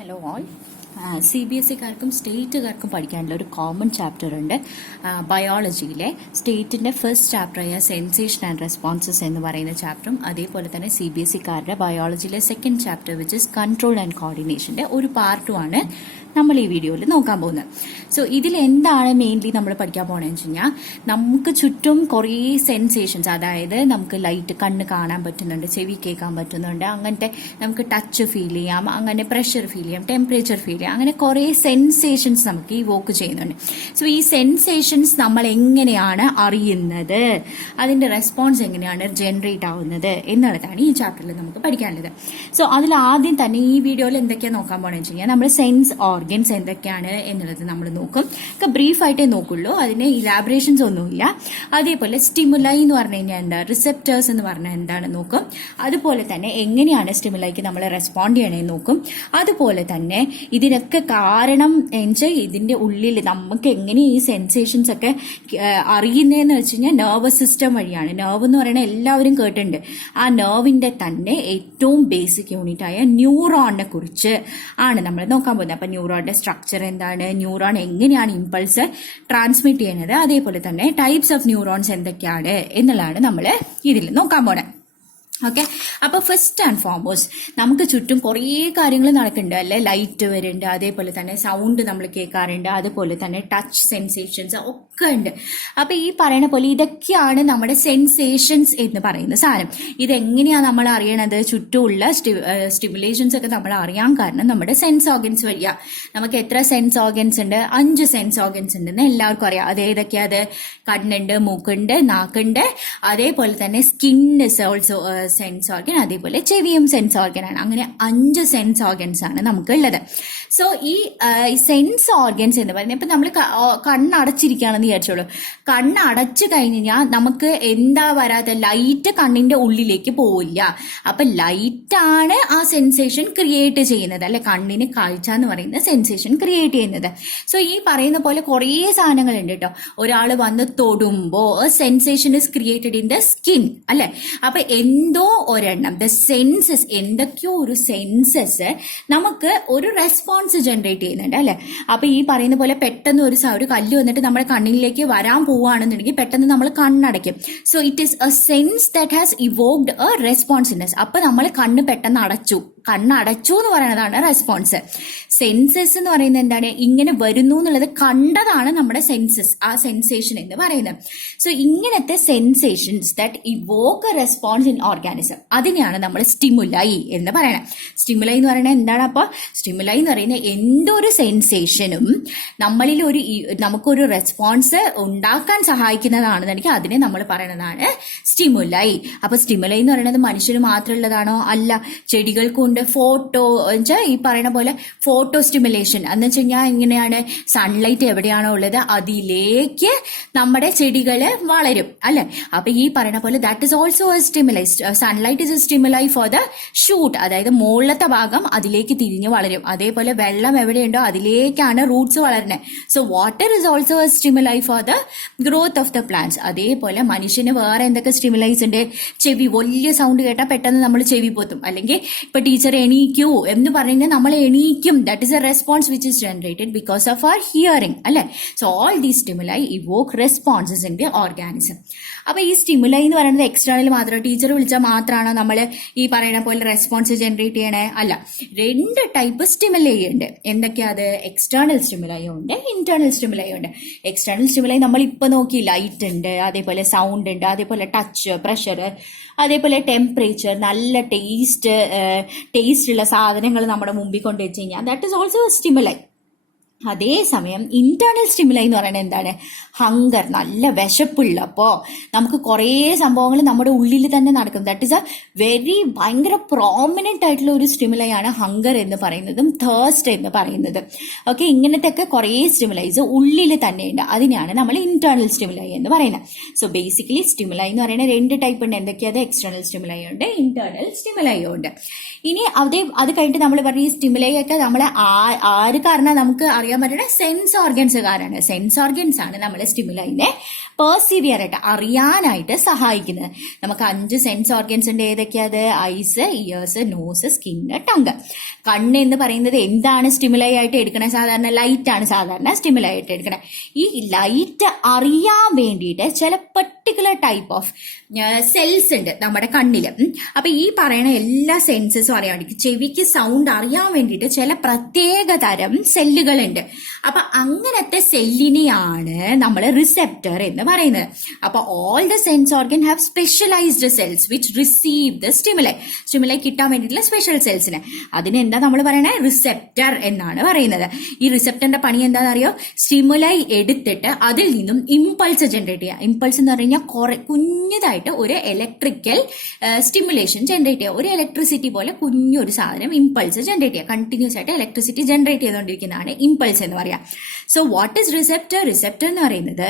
Hello all. CBSE-കാർക്കും സ്റ്റേറ്റുകാർക്കും പഠിക്കാനുള്ള ഒരു common chapter ഉണ്ട് ബയോളജിയിലെ. സ്റ്റേറ്റിന്റെ ഫസ്റ്റ് ചാപ്റ്ററായ സെൻസേഷൻ ആൻഡ് റെസ്പോൺസസ് എന്ന് പറയുന്ന ചാപ്റ്ററും അതേപോലെ തന്നെ CBSE-കാരുടെ ബയോളജിയിലെ second chapter which is control and കോർഡിനേഷന്റെ ഒരു പാർട്ടുമാണ് നമ്മൾ ഈ വീഡിയോയിൽ നോക്കാൻ പോകുന്നത്. സോ ഇതിൽ എന്താണ് മെയിൻലി നമ്മൾ പഠിക്കാൻ പോകണമെന്ന് വെച്ച് കഴിഞ്ഞാൽ, നമുക്ക് ചുറ്റും കുറേ സെൻസേഷൻസ്, അതായത് നമുക്ക് ലൈറ്റ് കണ്ണ് കാണാൻ പറ്റുന്നുണ്ട്, ചെവി കേൾക്കാൻ പറ്റുന്നുണ്ട്, അങ്ങനത്തെ നമുക്ക് ടച്ച് ഫീൽ ചെയ്യാം, അങ്ങനെ പ്രഷർ ഫീൽ ചെയ്യാം, ടെമ്പറേച്ചർ ഫീൽ ചെയ്യാം, അങ്ങനെ കുറേ സെൻസേഷൻസ് നമുക്ക് ഈ വോക്ക് ചെയ്യുന്നുണ്ട്. സോ ഈ സെൻസേഷൻസ് നമ്മൾ എങ്ങനെയാണ് അറിയുന്നത്, അതിന്റെ റെസ്പോൺസ് എങ്ങനെയാണ് ജനറേറ്റ് ആവുന്നത് എന്നുള്ളതാണ് ഈ ചാപ്റ്ററിൽ നമുക്ക് പഠിക്കാനുള്ളത്. സോ അതിൽ ആദ്യം തന്നെ ഈ വീഡിയോയിൽ എന്തൊക്കെയാണ് നോക്കാൻ പോകണമെന്ന് വെച്ച് കഴിഞ്ഞാൽ, നമ്മൾ സെൻസ് ഓർഗൻസ് എന്തൊക്കെയാണ് എന്നുള്ളത് നമ്മൾ നോക്കും. ബ്രീഫായിട്ടേ നോക്കുള്ളൂ, അതിന് ഇലാബറേഷൻസ് ഒന്നുമില്ല. അതേപോലെ സ്റ്റിമുലൈ എന്ന് പറഞ്ഞു കഴിഞ്ഞാൽ എന്താ, റിസെപ്റ്റേഴ്സ് എന്ന് പറഞ്ഞാൽ എന്താണ് നോക്കും. അതുപോലെ തന്നെ എങ്ങനെയാണ് സ്റ്റിമുലൈക്ക് നമ്മൾ റെസ്പോണ്ട് ചെയ്യണമെന്ന് നോക്കും. അതുപോലെ തന്നെ ഇതിനൊക്കെ കാരണം എന്നുവെച്ചാൽ ഇതിന്റെ ഉള്ളിൽ നമുക്ക് എങ്ങനെ ഈ സെൻസേഷൻസ് ഒക്കെ അറിയുന്നതെന്ന് വെച്ച് കഴിഞ്ഞാൽ നെർവസ് സിസ്റ്റം വഴിയാണ്. നെർവ് എന്ന് പറയുന്നത് എല്ലാവരും കേട്ടിട്ടുണ്ട്. ആ നെർവിന്റെ തന്നെ ഏറ്റവും ബേസിക് യൂണിറ്റ് ആയ ന്യൂറോണിനെ കുറിച്ച് ആണ് നമ്മൾ നോക്കാൻ പോകുന്നത്. അപ്പൊ ന്യൂറോണിന്റെ സ്ട്രക്ചർ എന്താണ്, ന്യൂറോൺ എങ്ങനെയാണ് ഇമ്പൾസ് ട്രാൻസ്മിറ്റ് ചെയ്യുന്നത്, അതേപോലെ തന്നെ ടൈപ്സ് ഓഫ് ന്യൂറോൺസ് എന്തൊക്കെയാണ് എന്നുള്ളതാണ് നമ്മൾ ഇതിൽ നോക്കാൻ പോണത്. ഓക്കെ, അപ്പൊ ഫസ്റ്റ് ആൻഡ് ഫോർമോസ്റ്റ് നമുക്ക് ചുറ്റും കുറേ കാര്യങ്ങൾ നടക്കുന്നുണ്ട് അല്ലെ. ലൈറ്റ് വരുന്നുണ്ട്, അതേപോലെ തന്നെ സൗണ്ട് നമ്മൾ കേൾക്കാറുണ്ട്, അതുപോലെ തന്നെ ടച്ച് സെൻസേഷൻസ് ഒക്കെ ഉണ്ട്. അപ്പൊ ഈ പറയുന്ന പോലെ ഇതൊക്കെയാണ് നമ്മുടെ സെൻസേഷൻസ് എന്ന് പറയുന്ന സാധനം. ഇതെങ്ങനെയാണ് നമ്മൾ അറിയണത്, ചുറ്റുമുള്ള സ്റ്റിമുലേഷൻസ് ഒക്കെ നമ്മൾ അറിയാൻ കാരണം നമ്മുടെ സെൻസ് ഓർഗൻസ് വഴിയാ. നമുക്ക് എത്ര സെൻസ് ഓർഗൻസ് ഉണ്ട്? 5 സെൻസ് ഓർഗൻസ് ഉണ്ടെന്ന് എല്ലാവർക്കും അറിയാം. അത് ഏതൊക്കെയാ? അത് കണ്ണുണ്ട്, മൂക്കുണ്ട്, നാക്കുണ്ട്, അതേപോലെ തന്നെ skin is also sense organ, അതേപോലെ ചെവിയും സെൻസ് ഓർഗൻ ആണ്. അങ്ങനെ 5 സെൻസ് ഓർഗൻസ് ആണ് നമുക്ക് ഉള്ളത്. സോ ഈ സെൻസ് ഓർഗൻസ് എന്ന് പറയുന്നത്, ഇപ്പൊ നമ്മൾ കണ്ണടച്ചിരിക്കുകയാണെന്ന് വിചാരിച്ചോളൂ. കണ്ണടച്ചു കഴിഞ്ഞാൽ നമുക്ക് എന്താ വരാത്ത, ലൈറ്റ് കണ്ണിന്റെ ഉള്ളിലേക്ക് പോവില്ല. അപ്പൊ ലൈറ്റ് ആണ് ആ സെൻസേഷൻ ക്രിയേറ്റ് ചെയ്യുന്നത് അല്ലെ, കണ്ണിന് കാഴ്ച എന്ന് പറയുന്ന സെൻസേഷൻ ക്രിയേറ്റ് ചെയ്യുന്നത്. സോ ഈ പറയുന്ന പോലെ കുറേ സാധനങ്ങളുണ്ട് കേട്ടോ. ഒരാൾ വന്ന് തൊടുമ്പോ sensation is created in the skin അല്ലെ. അപ്പൊ എന്തോ ഒരെണ്ണം ദ സെൻസസ്, എന്തൊക്കെയോ ഒരു സെൻസസ് നമുക്ക് ഒരു റെസ്പോൺസ് ജനറേറ്റ് ചെയ്യുന്നുണ്ട് അല്ലെ. അപ്പൊ ഈ പറയുന്ന പോലെ പെട്ടെന്ന് ഒരു കല്ല് വന്നിട്ട് നമ്മുടെ കണ്ണിലേക്ക് വരാൻ പോവുകയാണെന്നുണ്ടെങ്കിൽ പെട്ടെന്ന് നമ്മൾ കണ്ണടയ്ക്കും. So it is a sense that has evoked a responsiveness. അപ്പൊ നമ്മൾ കണ്ണ് പെട്ടെന്ന് കണ്ണടച്ചു എന്ന് പറയുന്നതാണ് റെസ്പോൺസ്. സെൻസസ് എന്ന് പറയുന്നത് എന്താണ്, ഇങ്ങനെ വരുന്നു എന്നുള്ളത് കണ്ടതാണ് നമ്മുടെ സെൻസസ്, ആ സെൻസേഷൻ എന്ന് പറയുന്നത്. സോ ഇങ്ങനത്തെ sensations that Evoque A response in organism, അതിനെയാണ് നമ്മൾ സ്റ്റിമുലൈ എന്ന് പറയുന്നത്. സ്റ്റിമുലൈ എന്ന് പറയുന്നത് എന്താണ്? അപ്പൊ സ്റ്റിമുലൈ എന്ന് പറയുന്നത് എന്തൊരു സെൻസേഷനും നമ്മളിൽ നമുക്കൊരു റെസ്പോൺസ് ഉണ്ടാക്കാൻ സഹായിക്കുന്നതാണെന്നുണ്ടെങ്കിൽ അതിനെ നമ്മൾ പറയുന്നതാണ് സ്റ്റിമുലൈ. അപ്പൊ സ്റ്റിമുലൈ എന്ന് പറയുന്നത് മനുഷ്യന് മാത്രമുള്ളതാണോ? അല്ല, ചെടികൾക്കും ഫോട്ടോ വെച്ചാൽ ഈ പറയുന്ന പോലെ ഫോട്ടോ സ്റ്റിമുലേഷൻ എന്ന് വെച്ച് കഴിഞ്ഞാൽ എങ്ങനെയാണ്, സൺലൈറ്റ് എവിടെയാണോ ഉള്ളത് അതിലേക്ക് നമ്മുടെ ചെടികള് വളരും അല്ലെ. അപ്പൊ ഈ പറയുന്ന പോലെ that is also A stimuli. Sunlight is A stimuli for the shoot, അതായത് മുകളിലത്തെ ഭാഗം അതിലേക്ക് തിരിഞ്ഞ് വളരും. അതേപോലെ വെള്ളം എവിടെയുണ്ടോ അതിലേക്കാണ് റൂട്ട്സ് വളരുന്നത്. So water is also A stimuli for the growth of the plants. അതേപോലെ മനുഷ്യന് വേറെ എന്തൊക്കെ സ്റ്റിമുലൈസ് ഉണ്ട്? ചെവി, വലിയ സൗണ്ട് കേട്ടാൽ പെട്ടെന്ന് നമ്മൾ ചെവി പോത്തും, അല്ലെങ്കിൽ ഇപ്പൊ ടീച്ചർ എണീക്കൂ എന്ന് പറഞ്ഞാൽ നമ്മൾ എണീക്കും. That is a response which is generated because of our hearing അല്ലെ. So all these stimuli evoke responses in the organism. അപ്പൊ ഈ സ്റ്റിമുലൈ എന്ന് പറയുന്നത് എക്സ്റ്റേണൽ മാത്രം, ടീച്ചർ വിളിച്ചാൽ മാത്രമാണോ നമ്മൾ ഈ പറയുന്ന പോലെ റെസ്പോൺസ് ജനറേറ്റ് ചെയ്യണേ? അല്ല, 2 ടൈപ്പ് സ്റ്റിമുലൈ ഉണ്ട്. എന്തൊക്കെയാ അത്? എക്സ്റ്റേണൽ സ്റ്റിമുലൈ ഉണ്ട്, ഇന്റേണൽ സ്റ്റിമുലൈ ഉണ്ട്. എക്സ്റ്റേണൽ സ്റ്റിമുലൈ നമ്മൾ ഇപ്പൊ നോക്കി, ലൈറ്റ് ഉണ്ട്, അതേപോലെ സൗണ്ട് ഉണ്ട്, അതേപോലെ ടച്ച്, പ്രഷർ, അതേപോലെ ടെമ്പറേച്ചർ, നല്ല ടേസ്റ്റ് ഉള്ള സാധനങ്ങൾ നമ്മുടെ മുമ്പിൽ കൊണ്ട് വെച്ച് കഴിഞ്ഞാൽ ദാറ്റ് ഇസ് ഓൾസോ സ്റ്റിമുലൈ. അതേസമയം ഇന്റേണൽ സ്റ്റിമുലൈ എന്ന് പറയുന്നത് എന്താണ്? ഹങ്കർ, നല്ല വിശപ്പുള്ളപ്പോ നമുക്ക് കുറേ സംഭവങ്ങൾ നമ്മുടെ ഉള്ളിൽ തന്നെ നടക്കും. ദാറ്റ് ഇസ് എ ഭയങ്കര പ്രോമിനന്റ് ആയിട്ടുള്ള ഒരു സ്റ്റിമുലൈ ആണ് ഹങ്കർ എന്ന് പറയുന്നതും തേഴ്സ്റ്റ് എന്ന് പറയുന്നത്. ഓക്കെ, ഇങ്ങനത്തെ ഒക്കെ കുറേ സ്റ്റിമുലൈസ് ഉള്ളിൽ തന്നെ ഉണ്ട്. അതിനെയാണ് നമ്മൾ ഇന്റേണൽ സ്റ്റിമുലൈ എന്ന് പറയുന്നത്. സോ ബേസിക്കലി സ്റ്റിമുലൈ എന്ന് പറയുന്നത് 2 ടൈപ്പ് ഉണ്ട്. എന്തൊക്കെയാണ്? എക്സ്റ്റേണൽ സ്റ്റിമുലൈ ഉണ്ട്, ഇന്റേണൽ സ്റ്റിമുലൈ ഉണ്ട്. ഇനി അത് കഴിഞ്ഞിട്ട് നമ്മൾ പറഞ്ഞ ഈ സ്റ്റിമുലൈ ഒക്കെ നമ്മളെ ആര് കാരണം നമുക്ക് അറിയാൻ പറ്റുന്ന സെൻസ് ഓർഗൻസുകാരാണ്. സെൻസ് ഓർഗൻസ് ആണ് നമ്മളെ സ്റ്റിമുലൈനെ പെർസീവിയർ ആയിട്ട് അറിയാനായിട്ട് സഹായിക്കുന്നത്. നമുക്ക് 5 സെൻസ് ഓർഗൻസ് ഉണ്ട്. ഏതൊക്കെയത്? Eyes, ears, nose, skin, tongue. കണ്ണ് എന്ന് പറയുന്നത് എന്താണ് സ്റ്റിമുലൈ ആയിട്ട് എടുക്കണേ? സാധാരണ ലൈറ്റ് ആണ് സാധാരണ സ്റ്റിമുലൈ ആയിട്ട് എടുക്കണേ. ഈ ലൈറ്റ് അറിയാൻ വേണ്ടിയിട്ട് ചില പെർട്ടിക്കുലർ ടൈപ്പ് ഓഫ് സെൽസ് ഉണ്ട് നമ്മുടെ കണ്ണില്. അപ്പൊ ഈ പറയുന്ന എല്ലാ സെൻസസും അറിയാൻ വേണ്ടി, ചെവിക്ക് സൗണ്ട് അറിയാൻ വേണ്ടിയിട്ട് ചില പ്രത്യേക തരം സെല്ലുകളുണ്ട്. അപ്പൊ അങ്ങനത്തെ സെല്ലിനെയാണ് നമ്മൾ റിസെപ്റ്റർ എന്ന് പറയുന്നത്. അപ്പൊ all the sense organ have specialised cells which receive the stimuli കിട്ടാൻ വേണ്ടിയിട്ടുള്ള സ്പെഷ്യൽ സെൽസിന് അതിനെന്താ നമ്മൾ പറയണേ? റിസെപ്റ്റർ എന്നാണ് പറയുന്നത്. ഈ റിസെപ്റ്ററിന്റെ പണി എന്താണെന്ന് അറിയോ? സ്റ്റിമുലൈ എടുത്തിട്ട് അതിൽ നിന്നും ഇമ്പൾസ് ജനറേറ്റ് ചെയ്യുക. ഇമ്പൾസ് എന്ന് പറഞ്ഞാൽ കുഞ്ഞതായിട്ട് ഒരു ഇലക്ട്രിക്കൽ സ്റ്റിമുലേഷൻ ജനറേറ്റ് ചെയ്യുക. ഒരു ഇലക്ട്രിസിറ്റി പോലെ കുഞ്ഞൊരു സാധനം ഇമ്പൾസ് ജനറേറ്റ് ചെയ്യുക. കണ്ടിന്യൂസ് ആയിട്ട് ഇലക്ട്രിസിറ്റി ജനറേറ്റ് ചെയ്തുകൊണ്ടിരിക്കുന്നതാണ് ഇമ്പൾസ് എന്ന് പറയാം. So what is receptor? Receptor എന്ന് പറയുന്നത്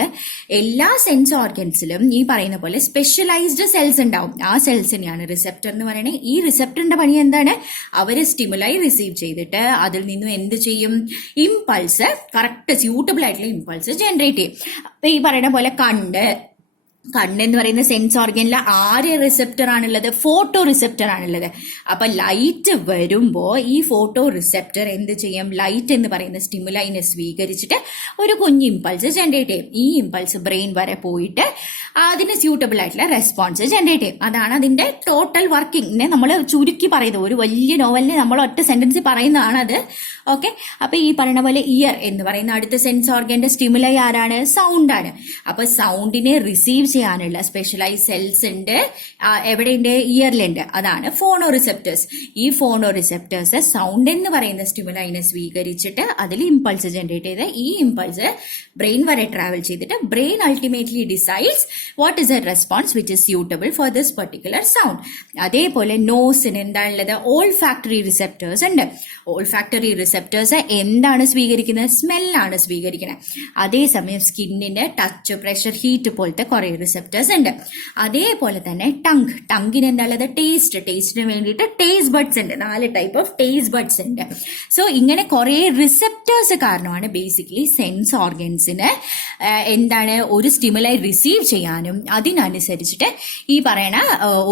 എല്ലാ സെൻസ് ഓർഗൻസിലും ഈ പറയുന്ന പോലെ സ്പെഷ്യലൈസ്ഡ് സെൽസ് ഉണ്ടാവും. ആ സെൽസിനെയാണ് റിസെപ്റ്റർ എന്ന് പറയുന്നത്. ഈ റിസെപ്റ്ററിന്റെ പണി എന്താണ്? അവര് സ്റ്റിമുലൈ റിസീവ് ചെയ്തിട്ട് അതിൽ നിന്നും എന്ത് ചെയ്യും? ഇമ്പൾസ്, കറക്റ്റ് സ്യൂട്ടബിൾ ആയിട്ടുള്ള ഇമ്പൾസ് ജനറേറ്റ് ചെയ്യും. അപ്പൊ ഈ പറയുന്ന പോലെ കണ്ണെന്ന് പറയുന്ന സെൻസ് ഓർഗനിൽ ആര് റിസെപ്റ്റർ ആണുള്ളത്? ഫോട്ടോ റിസെപ്റ്റർ ആണുള്ളത്. അപ്പൊ ലൈറ്റ് വരുമ്പോ ഈ ഫോട്ടോ റിസെപ്റ്റർ എന്ത് ചെയ്യും? ലൈറ്റ് എന്ന് പറയുന്ന സ്റ്റിമുലൈനെ സ്വീകരിച്ചിട്ട് ഒരു കുഞ്ഞ് ഇമ്പൾസ് ജനറേറ്റ് ചെയ്യും. ഈ ഇമ്പൾസ് ബ്രെയിൻ വരെ പോയിട്ട് അതിന് സ്യൂട്ടബിൾ ആയിട്ടുള്ള റെസ്പോൺസ് ജനറേറ്റ് ചെയ്യും. അതാണ് അതിന്റെ ടോട്ടൽ വർക്കിംഗ്. നമ്മൾ ചുരുക്കി പറയുന്നത്, ഒരു വലിയ നോവലിന് നമ്മൾ ഒറ്റ സെന്റൻസിൽ പറയുന്നതാണ് അത്. ഓക്കെ. അപ്പൊ ഈ പറയുന്ന പോലെ ഇയർ എന്ന് പറയുന്ന അടുത്ത സെൻസ് ഓർഗന്റെ സ്റ്റിമുലൈ ആരാണ്? സൗണ്ട് ആണ്. അപ്പൊ സൗണ്ടിനെ റിസീവ് ചെയ്യാനുള്ള സ്പെഷ്യലൈസ് സെൽസ് ഉണ്ട്. എവിടെയുണ്ട്? ഇയറിലുണ്ട്. അതാണ് ഫോണോ റിസെപ്റ്റേഴ്സ്. ഈ ഫോണോ റിസെപ്റ്റേഴ്സ് സൗണ്ട് എന്ന് പറയുന്ന സ്റ്റിമുലൈനെ സ്വീകരിച്ചിട്ട് അതിൽ ഇമ്പൾസ് ജനറേറ്റ് ചെയ്ത് ഈ ഇമ്പൾസ് ബ്രെയിൻ വരെ ട്രാവൽ ചെയ്തിട്ട് brain ultimately decides what is a response which is suitable for this particular sound. അതേപോലെ നോസിന് എന്താണുള്ളത്? ഓൾഫാക്ടറി റിസെപ്റ്റേഴ്സ് ഉണ്ട്. ഓൾഫാക്ടറി റിസെപ്റ്റേഴ്സ് എന്താണ് സ്വീകരിക്കുന്നത്? സ്മെല്ലാണ് സ്വീകരിക്കുന്നത്. അതേസമയം സ്കിന്നിന് ടച്ച്, പ്രഷർ, ഹീറ്റ് പോലത്തെ കുറെ റിസെപ്റ്റേഴ്സ് ഉണ്ട്. അതേപോലെ തന്നെ ടങ്ങിന് എന്താണുള്ളത്? ടേസ്റ്റിന് വേണ്ടിയിട്ട് ടേസ്റ്റ് ബഡ്സ് ഉണ്ട്. 4 ടൈപ്പ് ഓഫ് ടേസ്റ്റ് ബഡ്സ് ഉണ്ട്. സോ ഇങ്ങനെ കുറെ റിസെപ്റ്റേഴ്സ് കാരണമാണ് ബേസിക്കലി സെൻസ് ഓർഗൻസിന് എന്താണ് ഒരു സ്റ്റിമുലൈ റിസീവ് ചെയ്യാനും അതിനനുസരിച്ചിട്ട് ഈ പറയണ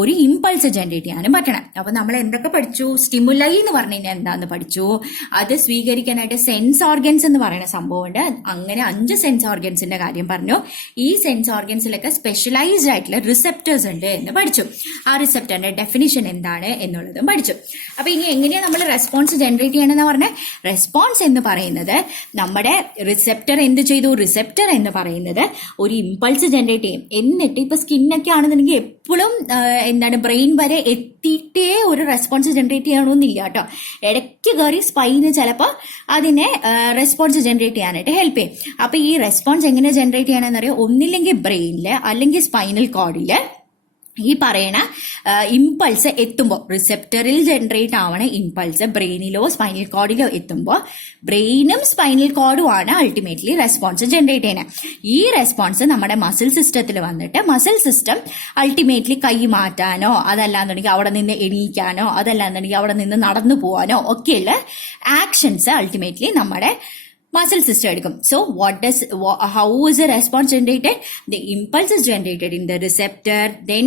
ഒരു ഇമ്പൾസ് ജനറേറ്റ് ചെയ്യാനും പറ്റണം. അപ്പൊ നമ്മൾ എന്തൊക്കെ പഠിച്ചു? സ്റ്റിമുലൈ എന്ന് പറഞ്ഞു കഴിഞ്ഞാൽ എന്താന്ന് പഠിച്ചു. അത് സ്വീകരിക്കാനായിട്ട് സെൻസ് ഓർഗൻസ് എന്ന് പറയുന്ന സംഭവമുണ്ട്. അങ്ങനെ 5 സെൻസ് ഓർഗൻസിന്റെ കാര്യം പറഞ്ഞു. ഈ സെൻസ് ഓർഗൻസിലൊക്കെ സ്പെഷ്യലൈസ്ഡ് ആയിട്ടുള്ള റിസെപ്റ്റേഴ്സ് ഉണ്ട് എന്ന് പഠിച്ചു. ആ റിസെപ്റ്ററിന്റെ ഡെഫിനിഷൻ എന്താണ് എന്നുള്ളതും പഠിച്ചു. അപ്പൊ ഇനി എങ്ങനെയാണ് നമ്മൾ റെസ്പോൺസ് ജനറേറ്റ് ചെയ്യണമെന്ന് പറഞ്ഞ റെസ്പോൺസ് എന്ന് പറയുന്നത് നമ്മുടെ റിസെപ്റ്റർ എന്ത് ചെയ്തു? റിസെപ്റ്റർ എന്ന് പറയുന്നത് ഒരു ഇമ്പൾസ് ജനറേറ്റ് ചെയ്യും. എന്നിട്ട് ഇപ്പൊ സ്കിന്നൊക്കെ ആണെന്നുണ്ടെങ്കിൽ എപ്പോഴും എന്താണ് ബ്രെയിൻ വരെ എത്തിയിട്ടേ ഒരു റെസ്പോൺസ് ജനറേറ്റ് ചെയ്യണമെന്നില്ല കേട്ടോ. ഇടയ്ക്ക് കയറി സ്പൈന് ചിലപ്പോൾ അതിനെ റെസ്പോൺസ് ജനറേറ്റ് ചെയ്യാനായിട്ട് ഹെൽപ്പ് ചെയ്യും. അപ്പൊ ഈ റെസ്പോൺസ് എങ്ങനെ ജനറേറ്റ് ചെയ്യണമെന്ന് അറിയാം. ഒന്നില്ലെങ്കിൽ ബ്രെയിനില് അല്ലെങ്കിൽ സ്പൈനൽ കോഡില് ഈ പറയണ ഇമ്പൾസ് എത്തുമ്പോൾ, റിസെപ്റ്ററിൽ ജനറേറ്റ് ആവണ ഇമ്പൾസ് ബ്രെയിനിലോ സ്പൈനൽ കോഡിലോ എത്തുമ്പോൾ ബ്രെയിനും സ്പൈനൽ കോഡും ആണ് അൾട്ടിമേറ്റ്ലി റെസ്പോൺസ് ജനറേറ്റ് ചെയ്യുന്നത്. ഈ റെസ്പോൺസ് നമ്മുടെ മസിൽ സിസ്റ്റത്തിൽ വന്നിട്ട് മസിൽ സിസ്റ്റം അൾട്ടിമേറ്റ്ലി കൈ മാറ്റാനോ അതല്ലാന്നുണ്ടെങ്കിൽ അവിടെ നിന്ന് എണീക്കാനോ അതല്ലാന്നുണ്ടെങ്കിൽ അവിടെ നിന്ന് നടന്നു പോകാനോ ഒക്കെയുള്ള ആക്ഷൻസ് അൾട്ടിമേറ്റ്ലി നമ്മുടെ muscle system എടുക്കും. So how is the response generated? The impulse is generated in the receptor, then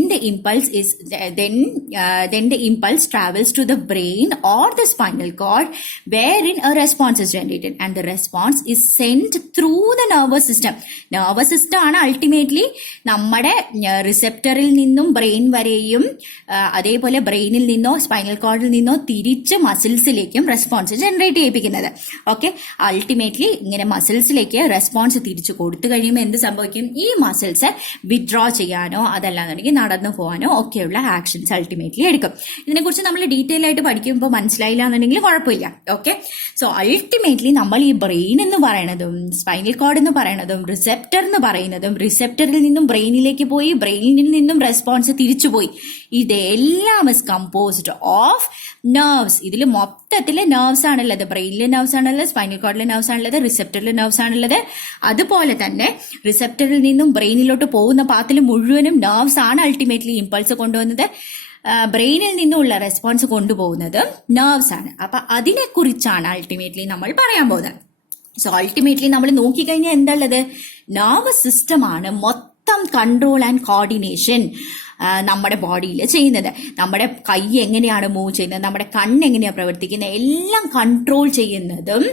the impulse travels to the brain or the spinal cord wherein a response is generated, and the response is sent through the nervous system. Nervous system ആണ് ultimately നമ്മുടെ റിസെപ്റ്ററിൽ നിന്നും brain വരെയും അതേപോലെ ബ്രെയിനിൽ നിന്നോ spinal കോഡിൽ നിന്നോ തിരിച്ച് മസിൽസിലേക്കും റെസ്പോൺസ് ജനറേറ്റ് ചെയ്യിപ്പിക്കുന്നത്. ഓക്കെ. അൾട്ടിമേറ്റ്ലി ഇങ്ങനെ മസിൽസിലേക്ക് റെസ്പോൺസ് തിരിച്ചു കൊടുത്തു കഴിയുമ്പോൾ എന്ത് സംഭവിക്കും? ഈ മസിൽസ് വിഡ്രോ ചെയ്യാനോ അതല്ലാന്നുണ്ടെങ്കിൽ നടന്നു പോകാനോ ഒക്കെയുള്ള ആക്ഷൻസ് അൾട്ടിമേറ്റ്ലി എടുക്കും. ഇതിനെക്കുറിച്ച് നമ്മൾ ഡീറ്റെയിൽ ആയിട്ട് പഠിക്കുമ്പോൾ മനസ്സിലായില്ല എന്നുണ്ടെങ്കിൽ കുഴപ്പമില്ല. ഓക്കെ. സോ അൾട്ടിമേറ്റ്ലി നമ്മൾ ഈ ബ്രെയിൻ എന്ന് പറയുന്നതും സ്പൈനൽ കോഡ് എന്ന് പറയുന്നതും റിസെപ്റ്റർ എന്ന് പറയുന്നതും റിസെപ്റ്ററിൽ നിന്നും ബ്രെയിനിലേക്ക് പോയി ബ്രെയിനിൽ നിന്നും റെസ്പോൺസ് തിരിച്ചുപോയി, ഇതെല്ലാം ഇസ് കമ്പോസ്ഡ് ഓഫ് നെർവ്സ്. ഇതിൽ മൊത്തത്തിൽ നെർവ്സ് ആണുള്ളത്. ബ്രെയിനിലെ നെർവ്സ് ആണുള്ളത്, സ്പൈനൽ കോഡിലെ നെർവ്സ് ആണുള്ളത്, റിസെപ്റ്ററിലെ നെർവ്സ് ആണുള്ളത്. അതുപോലെ തന്നെ റിസെപ്റ്ററിൽ നിന്നും ബ്രെയിനിലോട്ട് പോകുന്ന പാത്തിൽ മുഴുവനും നെർവ്സ് ആണ് അൾട്ടിമേറ്റ്ലി ഇമ്പൾസ് കൊണ്ടുവന്നത്. ബ്രെയിനിൽ നിന്നുള്ള റെസ്പോൺസ് കൊണ്ടുപോകുന്നത് നെർവ്സ് ആണ്. അപ്പൊ അതിനെക്കുറിച്ചാണ് അൾട്ടിമേറ്റ്ലി നമ്മൾ പറയാൻ പോകുന്നത്. സോ അൾട്ടിമേറ്റ്ലി നമ്മൾ നോക്കിക്കഴിഞ്ഞാൽ എന്താ ഉള്ളത്? നെർവസ് സിസ്റ്റം ആണ് മൊത്തം മൊത്തം കൺട്രോൾ ആൻഡ് കോർഡിനേഷൻ നമ്മുടെ ബോഡിയിൽ ചെയ്യുന്നത്. നമ്മുടെ കൈ എങ്ങനെയാണ് മൂവ് ചെയ്യുന്നത്, നമ്മുടെ കണ്ണ് എങ്ങനെയാണ് പ്രവർത്തിക്കുന്നത്, എല്ലാം കൺട്രോൾ ചെയ്യുന്നതും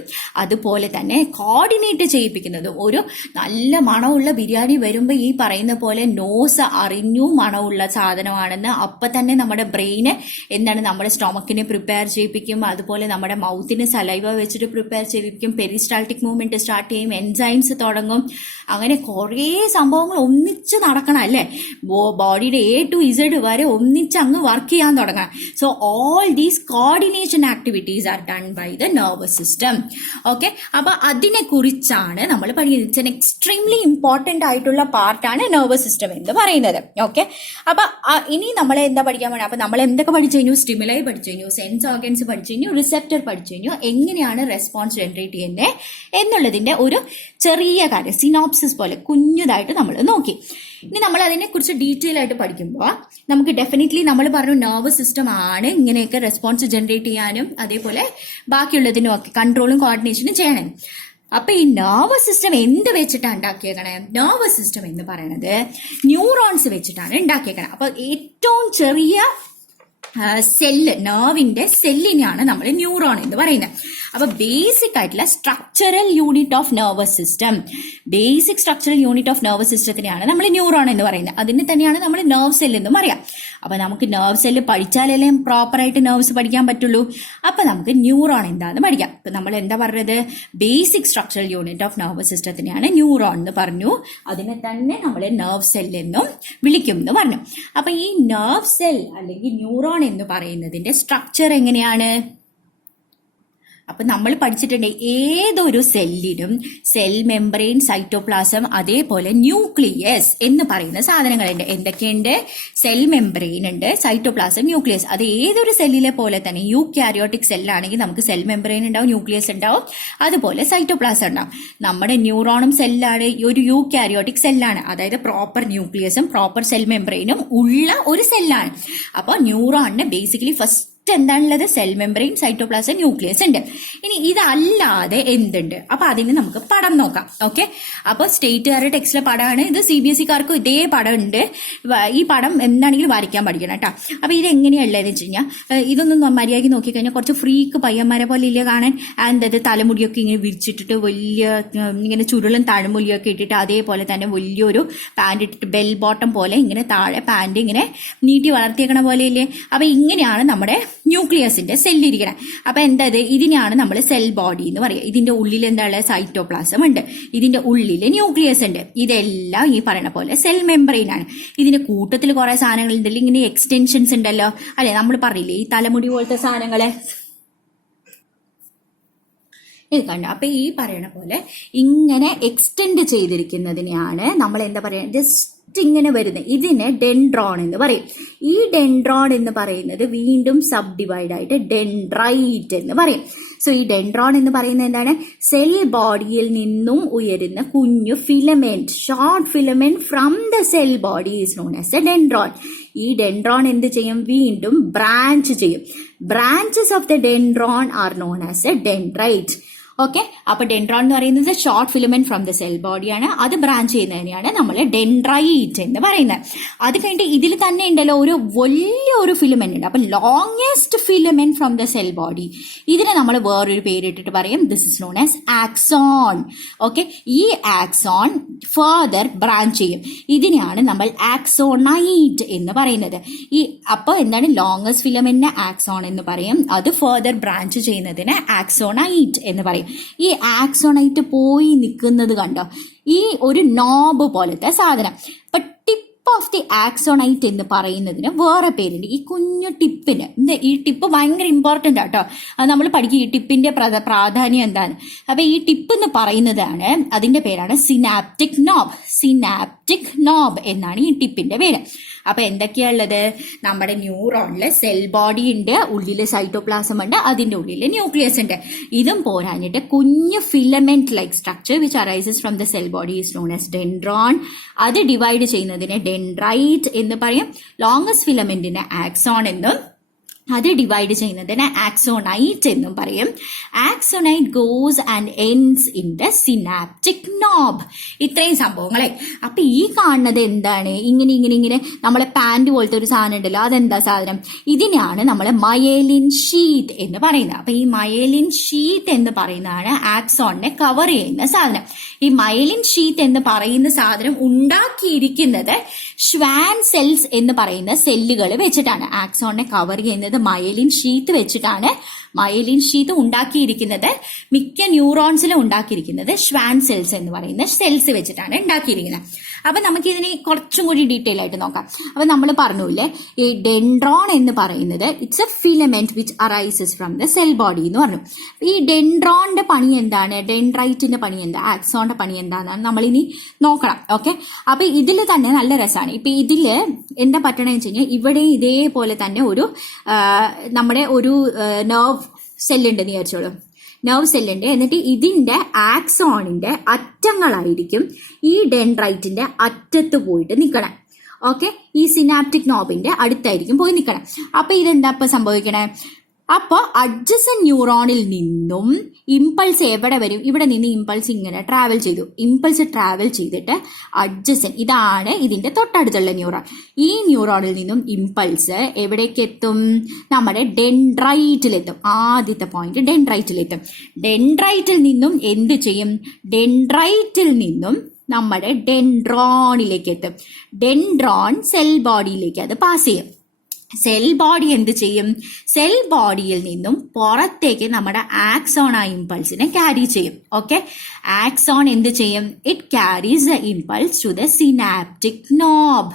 അതുപോലെ തന്നെ കോർഡിനേറ്റ് ചെയ്യിപ്പിക്കുന്നതും. ഒരു നല്ല മണമുള്ള ബിരിയാണി വരുമ്പോൾ ഈ പറയുന്ന പോലെ നോസ് അറിഞ്ഞു മണമുള്ള സാധനമാണെന്ന് അപ്പം തന്നെ നമ്മുടെ ബ്രെയിന് എന്താണ് നമ്മുടെ സ്റ്റൊമക്കിനെ പ്രിപ്പയർ ചെയ്യിപ്പിക്കും. അതുപോലെ നമ്മുടെ മൗത്തിന് സലൈവ വെച്ചിട്ട് പ്രിപ്പയർ ചെയ്യിപ്പിക്കും. പെരിസ്റ്റാൾട്ടിക് മൂവ്മെന്റ് സ്റ്റാർട്ട് ചെയ്യും, എൻസൈംസ് തുടങ്ങും. അങ്ങനെ കുറേ സംഭവങ്ങൾ ഒന്നിച്ച് നടക്കണം അല്ലേ, ബോഡിയുടെ ടു ഇസഡ് വരെ ഒന്നിച്ച് അങ്ങ് വർക്ക് ചെയ്യാൻ തുടങ്ങണം. So all these coordination activities are done by the nervous system. Okay, അപ്പൊ അതിനെ കുറിച്ചാണ് നമ്മൾ പഠിക്കുന്നത്. ഇറ്റ്സ് എൻ എക്സ്ട്രീംലി ഇമ്പോർട്ടന്റ് ആയിട്ടുള്ള പാർട്ടാണ് നെർവസ് സിസ്റ്റം എന്ന് പറയുന്നത്. ഓക്കെ, അപ്പൊ ഇനി നമ്മൾ എന്താ പഠിക്കാൻ വേണം? അപ്പൊ നമ്മൾ എന്തൊക്കെ പഠിച്ചു കഴിഞ്ഞു? സ്റ്റിമുലൈ പഠിച്ചു കഴിഞ്ഞു, സെൻസ് ഓർഗൻസ് പഠിച്ചു കഴിഞ്ഞു, റിസെപ്റ്റർ പഠിച്ചു കഴിഞ്ഞു, എങ്ങനെയാണ് റെസ്പോൺസ് ജനറേറ്റ് ചെയ്യുന്നത് എന്നുള്ളതിന്റെ ഒരു ചെറിയ കാര്യം സിനോപ്സിസ് പോലെ കുഞ്ഞതായിട്ട് നമ്മൾ നോക്കി. ഇനി നമ്മൾ അതിനെ കുറിച്ച് ഡീറ്റെയിൽ ആയിട്ട് പഠിക്കുമ്പോൾ നമുക്ക് ഡെഫിനറ്റ്ലി നമ്മൾ പറഞ്ഞു നെർവസ് സിസ്റ്റം ആണ് ഇങ്ങനെയൊക്കെ റെസ്പോൺസ് ജനറേറ്റ് ചെയ്യാനും അതേപോലെ ബാക്കിയുള്ളതിനും ഒക്കെ കൺട്രോളും കോർഡിനേഷനും ചെയ്യണം. അപ്പൊ ഈ നെർവസ് സിസ്റ്റം എന്ത് വെച്ചിട്ടാണ് ഉണ്ടാക്കിയേക്കണേ? നെർവസ് സിസ്റ്റം എന്ന് പറയുന്നത് ന്യൂറോൺസ് വെച്ചിട്ടാണ് ഉണ്ടാക്കിയേക്കണേ. അപ്പൊ ഏറ്റവും ചെറിയ സെല്ല്, നെർവിന്റെ സെല്ലിനെയാണ് നമ്മൾ ന്യൂറോൺ എന്ന് പറയുന്നത്. അപ്പൊ ബേസിക് ആയിട്ടുള്ള structural unit of nervous system, basic structural unit of nervous സിസ്റ്റത്തിനെയാണ് നമ്മൾ ന്യൂറോൺ എന്ന് പറയുന്നത്. അതിന് തന്നെയാണ് നമ്മൾ നെർവ് സെൽ എന്നും പറയാം. അപ്പൊ നമുക്ക് നെർവ് സെല്ല് പഠിച്ചാലല്ലേ പ്രോപ്പറായിട്ട് നെർവ്സ് പഠിക്കാൻ പറ്റുള്ളൂ. അപ്പൊ നമുക്ക് ന്യൂറോൺ എന്താന്ന് പഠിക്കാം. ഇപ്പൊ നമ്മൾ എന്താ പറഞ്ഞത്? Basic structural unit of nervous സിസ്റ്റത്തിനെയാണ് ന്യൂറോൺ എന്ന് പറഞ്ഞു. അതിനെ തന്നെ നമ്മൾ നെർവ് സെൽ എന്നും വിളിക്കും എന്ന് പറഞ്ഞു. അപ്പൊ ഈ നെർവ് സെൽ അല്ലെങ്കിൽ ന്യൂറോൺ എന്ന് പറയുന്നതിന്റെ സ്ട്രക്ചർ എങ്ങനെയാണ്? അപ്പൊ നമ്മൾ പഠിച്ചിട്ടുണ്ട് ഏതൊരു സെല്ലിനും സെൽ മെംബ്രെയിൻ, സൈറ്റോപ്ലാസം, അതേപോലെ ന്യൂക്ലിയസ് എന്ന് പറയുന്ന സാധനങ്ങളുണ്ട്. എന്തൊക്കെയുണ്ട്? സെൽ മെംബ്രെയിൻ ഉണ്ട്, സൈറ്റോപ്ലാസം, ന്യൂക്ലിയസ്. അത് ഏതൊരു സെല്ലിലെ പോലെ തന്നെ യൂക്യാരിയോട്ടിക് സെല്ലാണെങ്കിൽ നമുക്ക് സെൽ മെംബ്രെയിൻ ഉണ്ടാവും, ന്യൂക്ലിയസ് ഉണ്ടാവും, അതുപോലെ സൈറ്റോപ്ലാസം ഉണ്ടാവും. നമ്മുടെ ന്യൂറോണും സെല്ലാണ്, ഒരു യൂക്യാരിയോട്ടിക് സെല്ലാണ്. അതായത് പ്രോപ്പർ ന്യൂക്ലിയസും പ്രോപ്പർ സെൽ മെംബ്രെയിനും ഉള്ള ഒരു സെല്ലാണ്. അപ്പോൾ ന്യൂറോണിന് ബേസിക്കലി ഫസ്റ്റ് എന്താണുള്ളത്? സെൽ മെംബ്രെയിൻ, സൈറ്റോപ്ലാസം, ന്യൂക്ലിയസ് ഉണ്ട്. ഇനി ഇതല്ലാതെ എന്തുണ്ട്? അപ്പൊ അതിന് നമുക്ക് പടം നോക്കാം. ഓക്കെ, അപ്പൊ സ്റ്റേറ്റുകാരുടെ ടെക്സ്റ്റിലെ പടമാണ് ഇത്. CBSE-കാർക്കും ഇതേ പടം ഉണ്ട്. ഈ പടം എന്താണെങ്കിലും വരയ്ക്കാൻ പഠിക്കണം കേട്ടോ. അപ്പൊ ഇത് എങ്ങനെയുള്ളതെന്ന് വെച്ച് കഴിഞ്ഞാൽ ഇതൊന്നും മര്യാദയ്ക്ക് നോക്കിക്കഴിഞ്ഞാൽ കുറച്ച് ഫ്രീക്ക് പയ്യന്മാരെ പോലെ ഇല്ല കാണാൻ. അതായത് തലമുടിയൊക്കെ ഇങ്ങനെ വിരിച്ചിട്ടിട്ട് വലിയ ഇങ്ങനെ ചുരുളും തഴമുടിയൊക്കെ ഇട്ടിട്ട് അതേപോലെ തന്നെ വലിയൊരു പാൻറ് ഇട്ടിട്ട് ബെൽ ബോട്ടം പോലെ ഇങ്ങനെ താഴെ പാൻറ് ഇങ്ങനെ നീട്ടി വളർത്തിയേക്കണ പോലെ ഇല്ലേ? അപ്പൊ ഇങ്ങനെയാണ് നമ്മുടെ ന്യൂക്ലിയസിന്റെ സെല്ലിരിക്കണം. അപ്പൊ എന്താ ഇതിനെയാണ് നമ്മൾ സെൽ ബോഡി എന്ന് പറയുക. ഇതിന്റെ ഉള്ളിൽ എന്താണ്? സൈറ്റോപ്ലാസം ഉണ്ട്, ഇതിന്റെ ഉള്ളിൽ ന്യൂക്ലിയസ് ഉണ്ട്. ഇതെല്ലാം ഈ പറയുന്ന പോലെ സെൽ മെംബ്രെയിൻ ആണ്. ഇതിന്റെ കൂട്ടത്തിൽ കുറെ സാധനങ്ങൾ ഉണ്ടല്ലോ, ഇങ്ങനെ എക്സ്റ്റൻഷൻസ് ഉണ്ടല്ലോ അല്ലെ? നമ്മൾ പറയില്ലേ ഈ തലമുടി പോലത്തെ സാധനങ്ങളെ, ഇത് കണ്ടു. അപ്പൊ ഈ പറയണ പോലെ ഇങ്ങനെ എക്സ്റ്റെൻഡ് ചെയ്തിരിക്കുന്നതിനെയാണ് നമ്മൾ എന്താ പറയുക? ജസ്റ്റ് ഇങ്ങനെ വരുന്നത് ഇതിനെ ഡെൻഡ്രോൺ എന്ന് പറയും. ഈ ഡെൻഡ്രോൺ എന്ന് പറയുന്നത് വീണ്ടും സബ് ഡിവൈഡ് ആയിട്ട് ഡെൻഡ്രൈറ്റ് എന്ന് പറയും. സോ ഈ ഡെൻഡ്രോൺ എന്ന് പറയുന്നത് എന്താണ്? സെൽ ബോഡിയിൽ നിന്നും ഉയരുന്ന കുഞ്ഞു filament, short filament from the cell body is known as a dendron. ഈ ഡെൻഡ്രോൺ എന്ത് ചെയ്യും? വീണ്ടും ബ്രാഞ്ച് ചെയ്യും. Branches of the dendron are known as a dendrite. Okay, അപ്പൊ ഡെൻഡ്രോൺ എന്ന് പറയുന്നത് short filament from the cell ബോഡിയാണ്. അത് ബ്രാഞ്ച് ചെയ്യുന്നതിനെയാണ് നമ്മൾ ഡെൻഡ്രൈറ്റ് എന്ന് പറയുന്നത്. അത് കഴിഞ്ഞിട്ട് ഇതിൽ തന്നെ ഉണ്ടല്ലോ ഒരു വലിയൊരു ഫിലമെന്റ് ഉണ്ട്. അപ്പൊ longest filament from the cell body, ഇതിനെ നമ്മൾ വേറൊരു പേരിട്ടിട്ട് പറയും. This is known as axon. Okay, ഈ ആക്സോൺ ഫർദർ ബ്രാഞ്ച് ചെയ്യും. ഇതിനെയാണ് നമ്മൾ ആക്സോണൈറ്റ് എന്ന് പറയുന്നത്. ഈ അപ്പൊ എന്താണ്? ലോങ്സ്റ്റ് ഫിലമെന്റിനെ ആക്സോൺ എന്ന് പറയും. അത് ഫർദർ ബ്രാഞ്ച് ചെയ്യുന്നതിന് ആക്സോണൈറ്റ് എന്ന് പറയും. ഈ ആക്സോണൈറ്റ് പോയി നിൽക്കുന്നത് കണ്ടോ? ഈ ഒരു നോബ് പോലത്തെ സാധനം. അപ്പൊ ടിപ്പ് ഓഫ് ദി ആക്സോണൈറ്റ് എന്ന് പറയുന്നതിന് വേറെ പേരുണ്ട്. ഈ കുഞ്ഞു ടിപ്പിന്, ഈ ടിപ്പ് ഭയങ്കര ഇമ്പോർട്ടന്റ് ആട്ടോ. അത് നമ്മൾ പഠിക്കും ഈ ടിപ്പിന്റെ പ്രാധാന്യം എന്താണ്. അപ്പൊ ഈ ടിപ്പ് എന്ന് പറയുന്നതാണ്, അതിന്റെ പേരാണ് സിനാപ്റ്റിക് നോബ്. സിനാപ്റ്റിക് നോബ് എന്നാണ് ഈ ടിപ്പിന്റെ പേര്. അപ്പൊ എന്തൊക്കെയാ ഉള്ളത്? നമ്മുടെ ന്യൂറോണില് സെൽ ബോഡി ഉണ്ട്, ഉള്ളില് സൈറ്റോപ്ലാസം ഉണ്ട്, അതിന്റെ ഉള്ളില് ന്യൂക്ലിയസ് ഉണ്ട്. ഇതും പോരാഞ്ഞിട്ട് കുഞ്ഞു filament like structure which arises from the cell body is known as dendron. അത് ഡിവൈഡ് ചെയ്യുന്നതിനെ ഡെൻഡ്രൈറ്റ് എന്ന് പറയും. ലോങ്സ്റ്റ് ഫിലമെന്റിനെ ആക്സോൺ എന്നും അത് ഡിവൈഡ് ചെയ്യുന്നതിന് ആക്സോണൈറ്റ് എന്നും പറയും. Axonite goes and ends in the synaptic knob. ഇത്രയും സംഭവങ്ങളെ. അപ്പൊ ഈ കാണുന്നത് എന്താണ്? ഇങ്ങനെ നമ്മളെ പാന്റ് പോലത്തെ ഒരു സാധനം ഉണ്ടല്ലോ, അതെന്താ സാധനം? ഇതിനാണ് നമ്മൾ മയേലിൻ ഷീത്ത് എന്ന് പറയുന്നത്. അപ്പൊ ഈ മയേലിൻ ഷീത്ത് എന്ന് പറയുന്നതാണ് ആക്സോണിനെ കവർ ചെയ്യുന്ന സാധനം. ഈ മയേലിൻ ഷീത്ത് എന്ന് പറയുന്ന സാധനം ഉണ്ടാക്കിയിരിക്കുന്നത് ഷ്വാൻ സെൽസ് എന്ന് പറയുന്ന സെല്ലുകൾ വെച്ചിട്ടാണ്. ആക്സോണിനെ കവർ ചെയ്യുന്നത് മയേലിൻ ഷീത്ത് വെച്ചിട്ടാണ്. മയേലിൻ ഷീത്ത് ഉണ്ടാക്കിയിരിക്കുന്നത്, മിക്ക ന്യൂറോൺസിലും ഉണ്ടാക്കിയിരിക്കുന്നത് ഷ്വാൻ സെൽസ് എന്ന് പറയുന്ന സെൽസ് വെച്ചിട്ടാണ് ഉണ്ടാക്കിയിരിക്കുന്നത്. അപ്പൊ നമുക്ക് ഇതിനെ കുറച്ചും കൂടി ഡീറ്റെയിൽ ആയിട്ട് നോക്കാം. അപ്പൊ നമ്മൾ പറഞ്ഞില്ലേ, ഈ ഡെൻഡ്രോൺ എന്ന് പറയുന്നത് it's A filament which arises from the cell body എന്ന് പറഞ്ഞു. ഈ ഡെൻഡ്രോണിന്റെ പണി എന്താണ്? ഡെൻഡ്രൈറ്റിന്റെ പണി എന്താ? ആക്സോണിന്റെ പണി എന്താണെന്നാണ് നമ്മൾ ഇനി നോക്കണം. ഓക്കെ, അപ്പൊ ഇതിൽ തന്നെ നല്ല രസമാണ്. ഇപ്പൊ ഇതില് എന്താ പറ്റണമെന്ന് വെച്ച് കഴിഞ്ഞാൽ, ഇവിടെ ഇതേപോലെ തന്നെ ഒരു നമ്മുടെ ഒരു നെർവ് സെല്ലുണ്ടെന്ന് വിചാരിച്ചോളൂ. നെർവ് സെല്ലുണ്ട്. എന്നിട്ട് ഇതിന്റെ ആക്സോണിന്റെ അറ്റങ്ങളായിരിക്കും ഈ ഡെൻഡ്രൈറ്റിന്റെ അറ്റത്ത് പോയിട്ട് നിൽക്കണം. ഓക്കെ, ഈ സിനാപ്റ്റിക് നോബിന്റെ അടുത്തായിരിക്കും പോയി നിൽക്കണം. അപ്പൊ ഇതെന്താ ഇപ്പൊ സംഭവിക്കണേ? അപ്പോൾ അഡ്ജസന്റ് ന്യൂറോണിൽ നിന്നും ഇമ്പൾസ് എവിടെ വരും? ഇവിടെ നിന്ന് ഇമ്പൾസ് ഇങ്ങനെ ട്രാവൽ ചെയ്തു. ഇമ്പൾസ് ട്രാവൽ ചെയ്തിട്ട് അഡ്ജസന്റ്, ഇതാണ് ഇതിന്റെ തൊട്ടടുത്തുള്ള ന്യൂറോൺ. ഈ ന്യൂറോണിൽ നിന്നും ഇമ്പൾസ് എവിടേക്ക് എത്തും? നമ്മുടെ ഡെൻഡ്രൈറ്റിലെത്തും. ആദ്യത്തെ പോയിന്റ് ഡെൻഡ്രൈറ്റിലെത്തും. ഡെൻഡ്രൈറ്റിൽ നിന്നും എന്ത് ചെയ്യും? ഡെൻഡ്രൈറ്റിൽ നിന്നും നമ്മുടെ ഡെൻഡ്രോണിലേക്ക് എത്തും. ഡെൻഡ്രോൺ സെൽ ബോഡിയിലേക്ക് അത് പാസ് ചെയ്യും. സെൽ ബോഡി എന്ത് ചെയ്യും? സെൽ ബോഡിയിൽ നിന്നും പുറത്തേക്ക് നമ്മുടെ ആക്സോൺ ആ ഇമ്പൾസിനെ ക്യാരി ചെയ്യും. ഓക്കെ, ആക്സോൺ എന്ത് ചെയ്യും? It carries the impulse to the synaptic knob.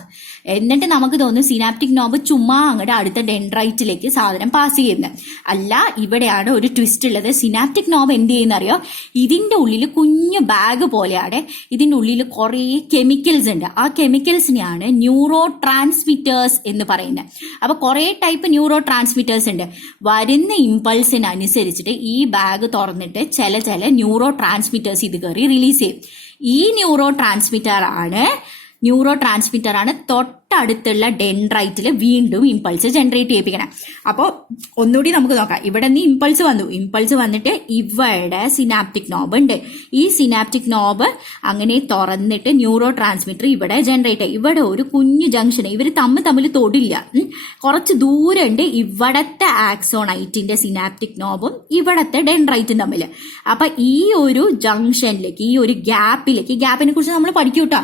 എന്നിട്ട് നമുക്ക് തോന്നും സിനാപ്റ്റിക് നോബ് ചുമ്മാ അങ്ങോട്ട് അടുത്ത ഡെൻഡ്രൈറ്റിലേക്ക് സാധനം പാസ് ചെയ്യുന്നത്. അല്ല, ഇവിടെയാണ് ഒരു ട്വിസ്റ്റ് ഉള്ളത്. സിനാപ്റ്റിക് നോബ് എന്ത് ചെയ്യുന്ന അറിയോ? ഇതിന്റെ ഉള്ളിൽ കുഞ്ഞു ബാഗ് പോലെയാണ്. ഇതിന്റെ ഉള്ളിൽ കുറേ കെമിക്കൽസ് ഉണ്ട്. ആ കെമിക്കൽസിനെയാണ് ന്യൂറോ ട്രാൻസ്മിറ്റേഴ്സ് എന്ന് പറയുന്നത്. അപ്പൊ കുറെ ടൈപ്പ് ന്യൂറോ ട്രാൻസ്മിറ്റേഴ്സ് ഉണ്ട്. വരുന്ന ഇമ്പൾസിനനുസരിച്ചിട്ട് ഈ ബാഗ് തുറന്നിട്ട് ചില ന്യൂറോ ട്രാൻസ്മിറ്റേഴ്സ് ഇത് കയറി റിലീസ് ചെയ്യും. ഈ ന്യൂറോ ട്രാൻസ്മിറ്റർ ആണ് തൊട്ടടുത്തുള്ള ഡെൻഡ്രൈറ്റിൽ വീണ്ടും ഇമ്പൾസ് ജനറേറ്റ് ചെയ്യിപ്പിക്കണം. അപ്പോൾ ഒന്നുകൂടി നമുക്ക് നോക്കാം. ഇവിടെ നിന്ന് ഇമ്പൾസ് വന്നിട്ട് ഇവിടെ സിനാപ്റ്റിക് നോബ് ഉണ്ട്. ഈ സിനാപ്റ്റിക് നോബ് അങ്ങനെ തുറന്നിട്ട് ന്യൂറോ ട്രാൻസ്മിറ്റർ ഇവിടെ ജനറേറ്റ് ചെയ്യും. ഇവിടെ ഒരു കുഞ്ഞു ജംഗ്ഷൻ, ഇവർ തമ്മിൽ തൊടില്ല, കുറച്ച് ദൂരം ഉണ്ട് ഇവിടത്തെ ആക്സോണൈറ്റിന്റെ സിനാപ്റ്റിക് നോബും ഇവിടത്തെ ഡെൻഡ്രൈറ്റും തമ്മിൽ. അപ്പൊ ഈ ഒരു ജംഗ്ഷനിലേക്ക്, ഈ ഒരു ഗ്യാപ്പിനെ കുറിച്ച് നമ്മൾ പഠിക്കൂട്ടോ.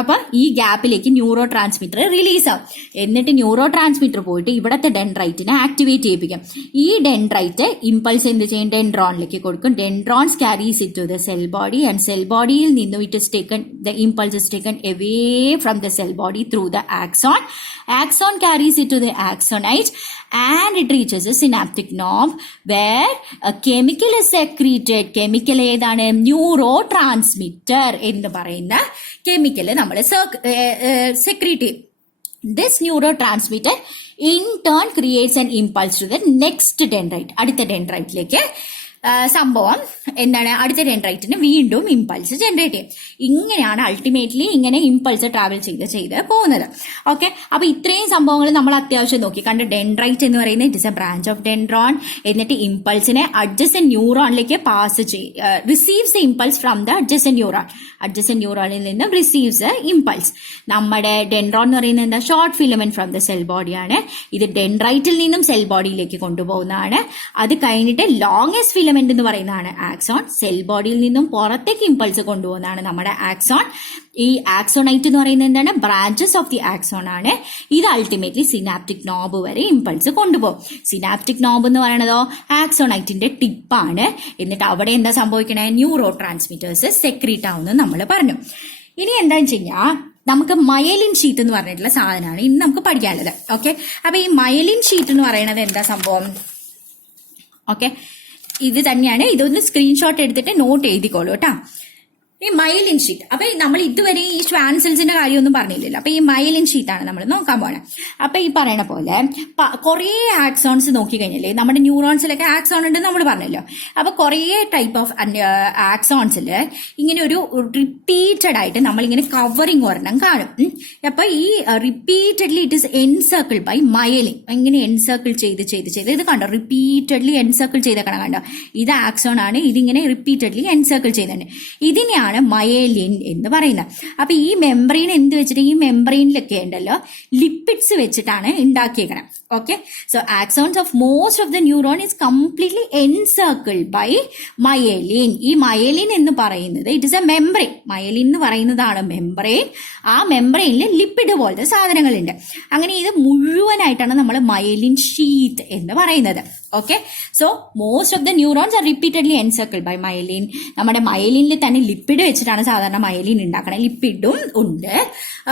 അപ്പൊ ഈ ഗ്യാപ്പിലേക്ക് ന്യൂറോ ട്രാൻസ്മിറ്റർ റിലീസ് ആവും. എന്നിട്ട് ന്യൂറോ ട്രാൻസ്മിറ്റർ പോയിട്ട് ഇവിടത്തെ ഡെൻഡ്രൈറ്റിനെ ആക്ടിവേറ്റ് ചെയ്യിപ്പിക്കും. ഈ ഡെൻഡ്രൈറ്റ് ഇമ്പൾസ് എന്ത് ചെയ്യും? ഡെൻഡ്രോണിലേക്ക് കൊടുക്കും. Dendrons carries it to the cell body and cell ബോഡിയിൽ നിന്നും it is taken, the impulse is taken away from the cell body through the axon. Axon carries it to the axonite and it reaches the synaptic knob where a chemical is secreted. Chemical ഏതാണ്? Neurotransmitter എന്ന് പറയുന്ന chemical നമ്മൾ secrete ചെയ്യും. This neurotransmitter in turn creates an impulse to the next dendrite. അടുത്ത ഡെൻഡ്രൈറ്റിലേക്ക് സംഭവം എന്താണ്? അടുത്ത ഡെൻഡ്രൈറ്റിന് വീണ്ടും ഇമ്പൾസ് ജനറേറ്റ് ചെയ്യും. ഇങ്ങനെയാണ് അൾട്ടിമേറ്റ്ലി ഇങ്ങനെ ഇമ്പൾസ് ട്രാവൽ ചെയ്ത് പോകുന്നത്. ഓക്കെ, അപ്പൊ ഇത്രയും സംഭവങ്ങൾ നമ്മൾ അത്യാവശ്യം നോക്കി കണ്ട്. ഡെൻഡ്രൈറ്റ് എന്ന് പറയുന്നത് it is a branch of dendron. എന്നിട്ട് ഇമ്പൾസിനെ അഡ്ജസന്റ് ന്യൂറോണിലേക്ക് pass receives the impulse from the adjacent neuron. Adjacent ന്യൂറോണിൽ നിന്നും റിസീവ്സ് ഇമ്പൾസ്. നമ്മുടെ ഡെൻഡ്രോൺ എന്ന് പറയുന്നത് എന്താ? Short filament from the cell ബോഡിയാണ്. ഇത് ഡെൻഡ്രൈറ്റിൽ നിന്നും സെൽ ബോഡിയിലേക്ക് കൊണ്ടുപോകുന്നതാണ്. അത് കഴിഞ്ഞിട്ട് ലോങ്സ്റ്റ് ഫിലമെന്റ് എന്ന് പറയുന്നതാണ് ആക്സോൺ. സെൽ ബോഡിയിൽ നിന്നും പുറത്തേക്ക് ഇമ്പൾസ് കൊണ്ടുപോകുന്നതാണ് നമ്മുടെ ആക്സോൺ. ഈ ആക്സോണൈറ്റ് എന്ന് പറയുന്നത് എന്താണ്? ബ്രാഞ്ചസ് ഓഫ് ദി ആക്സോൺ ആണ്. ഇത് അൾട്ടിമേറ്റ്ലി സിനാപ്റ്റിക് നോബ് വരെ ഇമ്പൾസ് കൊണ്ടുപോകും. സിനാപ്റ്റിക് നോബ് എന്ന് പറയുന്നതോ ആക്സോണൈറ്റിന്റെ ടിപ്പാണ്. എന്നിട്ട് അവിടെ എന്താ സംഭവിക്കണേ? ന്യൂറോ ട്രാൻസ്മിറ്റേഴ്സ് സെക്രീറ്റ് ആവുമെന്ന് നമ്മൾ പറഞ്ഞു. ഇനി എന്താണെന്ന് വെച്ച് കഴിഞ്ഞാൽ നമുക്ക് മയലിൻ ഷീത്ത് എന്ന് പറഞ്ഞിട്ടുള്ള സാധനമാണ് ഇന്ന് നമുക്ക് പഠിക്കാനുള്ളത്. ഓക്കെ, അപ്പൊ ഈ മയലിൻ ഷീറ്റ് എന്ന് പറയുന്നത് എന്താ സംഭവം? ഓക്കെ, ഇത് തന്നെയാണ്. ഇതൊന്ന് സ്ക്രീൻഷോട്ട് എടുത്തിട്ട് നോട്ട് എഴുതിക്കോളൂ കേട്ടോ. ഈ മൈലിൻ ഷീത്ത്. അപ്പൊ നമ്മൾ ഇതുവരെ ഈ ഷ്വാൻ സെൽസിന്റെ കാര്യമൊന്നും പറഞ്ഞില്ലല്ലോ. അപ്പൊ ഈ മൈലിൻ ഷീത്ത് ആണ് നമ്മൾ നോക്കാൻ പോണത്. അപ്പൊ ഈ പറയണ പോലെ കുറെ ആക്സോൺസ് നോക്കിക്കഴിഞ്ഞാലേ നമ്മുടെ ന്യൂറോൺസിലൊക്കെ ആക്സോൺ ഉണ്ടെന്ന് നമ്മൾ പറഞ്ഞല്ലോ. അപ്പൊ കുറെ ടൈപ്പ് ഓഫ് ആക്സോൺസിൽ ഇങ്ങനെ ഒരു റിപ്പീറ്റഡ് ആയിട്ട് നമ്മളിങ്ങനെ കവറിങ് ഒരെണ്ണം കാണും. അപ്പൊ ഈ repeatedly it is encircle by myelin. ഇങ്ങനെ എൻസർക്കിൾ ചെയ്ത് ഇത് കണ്ടോ, റിപ്പീറ്റഡ്ലി എൻസർക്കിൾ ചെയ്തേക്കണം കണ്ടോ. ഇത് ആക്സോൺ ആണ്, ഇതിങ്ങനെ റിപ്പീറ്റഡ്ലി എൻസർക്കിൾ ചെയ്തിട്ടുണ്ട്. ഇതിനെയാണ് മയേലിൻ എന്ന് പറയുന്നത്. അപ്പൊ ഈ മെംബ്രെയിൻ എന്ത് വെച്ചിട്ട്, ഈ മെംബ്രെയിനിലൊക്കെ ഉണ്ടല്ലോ ലിപ്പിഡ്സ് വെച്ചിട്ടാണ് ഉണ്ടാക്കിയേക്കണം. Okay, so axons of most of the neuron is completely encircled by myelin. ഈ മയേലിൻ എന്ന് പറയുന്നത് it is a membrane. Myelin എന്ന് പറയുന്നതാണ് മെംബ്രെയിൻ. ആ മെംബ്രെയിനിൽ ലിപ്പിഡ് പോലത്തെ സാധനങ്ങളുണ്ട്. അങ്ങനെ ഇത് മുഴുവനായിട്ടാണ് നമ്മൾ മയേലിൻ ഷീത്ത് എന്ന് പറയുന്നത്. Okay, so most of the neurons are repeatedly encircled by myelin. നമ്മുടെ മയേലിനിൽ തന്നെ ലിപ്പിഡ് വെച്ചിട്ടാണ് സാധാരണ മയേലിൻ ഉണ്ടാക്കുന്നത്. ലിപ്പിഡും ഉണ്ട്.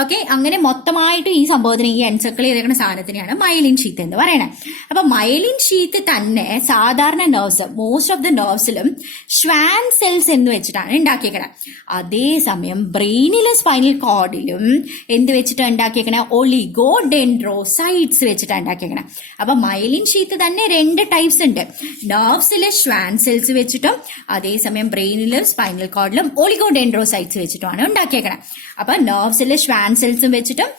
ഓക്കെ, അങ്ങനെ മൊത്തമായിട്ട് ഈ സംഭവത്തിന്, ഈ എൻസർക്കിൾ ചെയ്തേക്കുന്ന സാധനത്തിനെയാണ് മയേലിൻ ഷീത്ത് എന്ന് പറയുന്നത്. അപ്പൊ മയേലിൻ ഷീത്ത് തന്നെ സാധാരണ നെർവ്സ്, മോസ്റ്റ് ഓഫ് ദ നെർവ്സിലും ഷ്വാൻ സെൽസ് എന്ന് വെച്ചിട്ടാണ് ഉണ്ടാക്കിയേക്കുന്നത്. അതേസമയം ബ്രെയിനിലെ സ്പൈനൽ കോഡിലും എന്ത് വെച്ചിട്ടാണ് ഉണ്ടാക്കിയേക്കണേ, ഒളിഗോ ഡെൻഡ്രോസൈറ്റ്സ് വെച്ചിട്ടാണ് ഉണ്ടാക്കിയേക്കണേ. അപ്പൊ മയേലിൻ ഷീത്ത് തന്നെ രണ്ട് ടൈപ്സ് ഉണ്ട്. നെർവ്സിലെ ഷ്വാൻ സെൽസ് വെച്ചിട്ടും അതേസമയം ബ്രെയിനിലും സ്പൈനൽ കോഡിലും ഒളിഗോ ഡെൻഡ്രോസൈറ്റ്സ് വെച്ചിട്ടുമാണ് ഉണ്ടാക്കിയേക്കണേ. അപ്പൊ നെർവ്സിലെ ഷ്വാൻ സെൽസും വെച്ചിട്ടും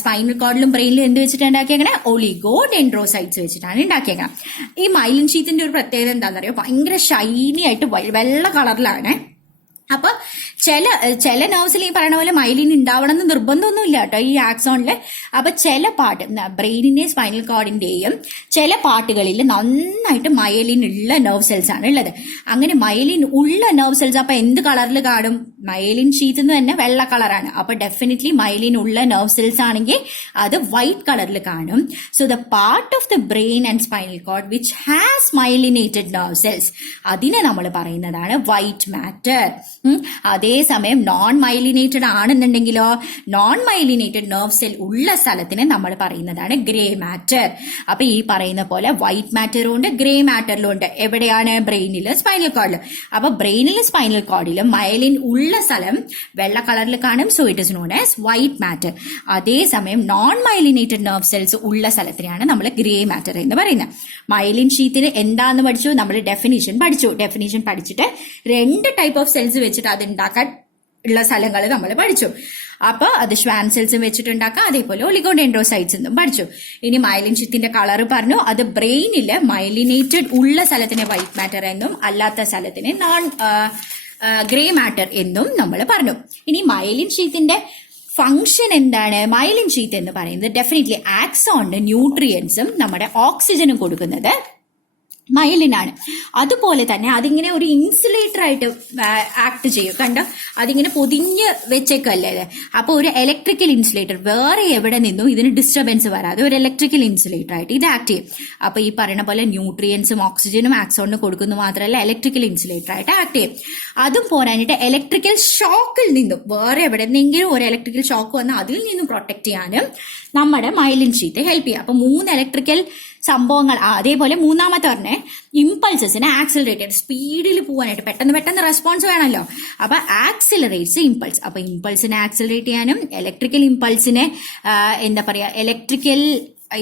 സ്പൈനൽ കോഡിലും ബ്രെയിനിലും എന്ത് വെച്ചിട്ടാണ് ഉണ്ടാക്കിയേക്കണേ, ഒളിഗോ ഡെൻഡ്രോസൈറ്റ്സ് വെച്ചിട്ടാണ് ഉണ്ടാക്കിയേക്കണം. ഈ മൈലിൻ ഷീത്തിന്റെ ഒരു പ്രത്യേകത എന്താണെന്ന് അറിയോ, ഭയങ്കര ഷൈനി ആയിട്ട് വെള്ള കളറിലാണ്. അപ്പൊ ചില നെർവ്സിൽ ഈ പറയുന്ന പോലെ മൈലിൻ ഉണ്ടാവണം എന്ന് നിർബന്ധമൊന്നും ഇല്ല കേട്ടോ ഈ ആക്സോണില്. അപ്പൊ ചില പാർട്ട് ബ്രെയിനിന്റെയും സ്പൈനൽ കോഡിന്റെയും ചില പാർട്ടുകളിൽ നന്നായിട്ട് മൈലിൻ ഉള്ള നെർവ് സെൽസ് ആണ് ഉള്ളത്. അങ്ങനെ മൈലിൻ ഉള്ള നെർവ് സെൽസ് അപ്പൊ എന്ത് കളറിൽ കാണും, മൈലിൻ ഷീത്ത് എന്ന് തന്നെ വെള്ള കളറാണ്. അപ്പൊ ഡെഫിനറ്റ്ലി മൈലിൻ ഉള്ള നെർവ് സെൽസ് ആണെങ്കിൽ അത് വൈറ്റ് കളറിൽ കാണും. So the part of the brain and spinal cord which has myelinated nerve cells, അതിനെ നമ്മൾ പറയുന്നതാണ് വൈറ്റ് മാറ്റർ. അതേസമയം നോൺ മൈലിനേറ്റഡ് ആണെന്നുണ്ടെങ്കിലോ, നോൺ മൈലിനേറ്റഡ് നെർവ് സെൽ ഉള്ള സ്ഥലത്തിന് നമ്മൾ പറയുന്നതാണ് ഗ്രേ മാറ്റർ. അപ്പൊ ഈ പറയുന്ന പോലെ വൈറ്റ് മാറ്ററും ഉണ്ട് ഗ്രേ മാറ്ററിലും ഉണ്ട്. എവിടെയാണ്, ബ്രെയിനിലും സ്പൈനൽ കോഡിലും. അപ്പൊ ബ്രെയിനിലും സ്പൈനൽ കോഡിലും മൈലിൻ ഉള്ള സ്ഥലം വെള്ള കളറിൽ കാണും. So it is known as white matter. അതേസമയം നോൺ മൈലിനേറ്റഡ് നെർവ് സെൽസ് ഉള്ള സ്ഥലത്തിനെയാണ് നമ്മൾ ഗ്രേ മാറ്റർ എന്ന് പറയുന്നത്. മൈലിൻ ഷീത്തിന് എന്താന്ന് പഠിച്ചു, നമ്മൾ ഡെഫിനിഷൻ പഠിച്ചിട്ട് രണ്ട് ടൈപ്പ് ഓഫ് സെൽസ് വെച്ചിട്ട് അത് ഉണ്ടാക്കാൻ ഉള്ള സ്ഥലങ്ങൾ നമ്മൾ പഠിച്ചു. അപ്പൊ അത് ഷ്വാൻ സെൽസും വെച്ചിട്ടുണ്ടാക്കാം, അതേപോലെ ഒളിഗോഡെൻഡ്രോസൈറ്റ്സ് എന്നും പഠിച്ചു. ഇനി മൈലിൻ ഷീത്തിന്റെ കളർ പറഞ്ഞു. അത് ബ്രെയിനില് മൈലിനേറ്റഡ് ഉള്ള സ്ഥലത്തിനെ വൈറ്റ് മാറ്റർ എന്നും അല്ലാത്ത സ്ഥലത്തിനെ നോൺ ഗ്രേ മാറ്റർ എന്നും നമ്മൾ പറഞ്ഞു. ഇനി മൈലിൻ ഷീത്തിന്റെ ഫംഗ്ഷൻ എന്താണ്? മൈലിൻ ഷീത്ത് എന്ന് പറയുന്നത് ഡെഫിനറ്റ്ലി ആക്സോണിന് ന്യൂട്രിയൻസും നമ്മുടെ ഓക്സിജനും കൊടുക്കുന്നത് മൈലിനാണ്. അതുപോലെ തന്നെ അതിങ്ങനെ ഒരു ഇൻസുലേറ്റർ ആയിട്ട് ആക്ട് ചെയ്യും. കണ്ടോ, അതിങ്ങനെ പൊതിഞ്ഞ് വെച്ചേക്കല്ലേ. അപ്പൊ ഒരു ഇലക്ട്രിക്കൽ ഇൻസുലേറ്റർ, വേറെ എവിടെ നിന്നും ഇതിന് ഡിസ്റ്റർബൻസ് വരാതെ ഒരു ഇലക്ട്രിക്കൽ ഇൻസുലേറ്റർ ആയിട്ട് ഇത് ആക്ട് ചെയ്യും. അപ്പൊ ഈ പറയുന്ന പോലെ ന്യൂട്രിയൻസും ഓക്സിജനും ആക്സോണിന് കൊടുക്കുന്നു മാത്രമല്ല ഇലക്ട്രിക്കൽ ഇൻസുലേറ്റർ ആയിട്ട് ആക്ട് ചെയ്യും. അതും പോരാഞ്ഞിട്ട് ഇലക്ട്രിക്കൽ ഷോക്കിൽ നിന്നും വേറെ എവിടെ നിന്നെങ്കിലും ഒരു ഇലക്ട്രിക്കൽ ഷോക്ക് വന്നാൽ അതിൽ നിന്നും പ്രൊട്ടക്ട് ചെയ്യാനും നമ്മുടെ മൈലിൻ ഷീറ്റ് ഹെൽപ്പ് ചെയ്യും. അപ്പൊ 3 ഇലക്ട്രിക്കൽ സംഭവങ്ങൾ. അതേപോലെ മൂന്നാമത്തെ പറഞ്ഞ ഇമ്പൾസസിനെ ആക്സിലറേറ്റ് ചെയ്ത് സ്പീഡിൽ പോകാനായിട്ട് പെട്ടെന്ന് റെസ്പോൺസ് വേണമല്ലോ. അപ്പൊ ആക്സിലറേറ്റ്സ് ഇമ്പൾസ്. അപ്പൊ ഇമ്പൾസിനെ ആക്സിലറേറ്റ് ചെയ്യാനും ഇലക്ട്രിക്കൽ ഇമ്പൾസിനെ ഇലക്ട്രിക്കൽ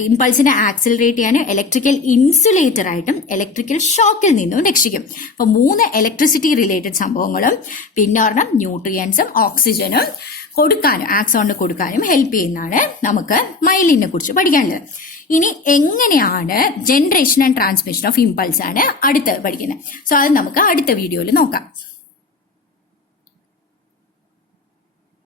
ഇമ്പൾസിനെ ആക്സിലറേറ്റ് ചെയ്യാനും ഇലക്ട്രിക്കൽ ഇൻസുലേറ്റർ ആയിട്ടും ഇലക്ട്രിക്കൽ ഷോക്കിൽ നിന്നും രക്ഷിക്കും. അപ്പൊ 3 ഇലക്ട്രിസിറ്റി റിലേറ്റഡ് സംഭവങ്ങളും പിന്നെ ഒരെണ്ണം ന്യൂട്രിയൻസും ഓക്സിജനും കൊടുക്കാനും ആക്സോണിന് കൊടുക്കാനും ഹെൽപ്പ് ചെയ്യുന്നതാണ് നമുക്ക് മൈലിനെ കുറിച്ച് പഠിക്കാനുള്ളത്. ഇനി എങ്ങനെയാണ് generation and transmission of impulse ആണ് അടുത്ത് പഠിക്കുന്നത്. സോ അത് നമുക്ക് അടുത്ത വീഡിയോയിൽ നോക്കാം.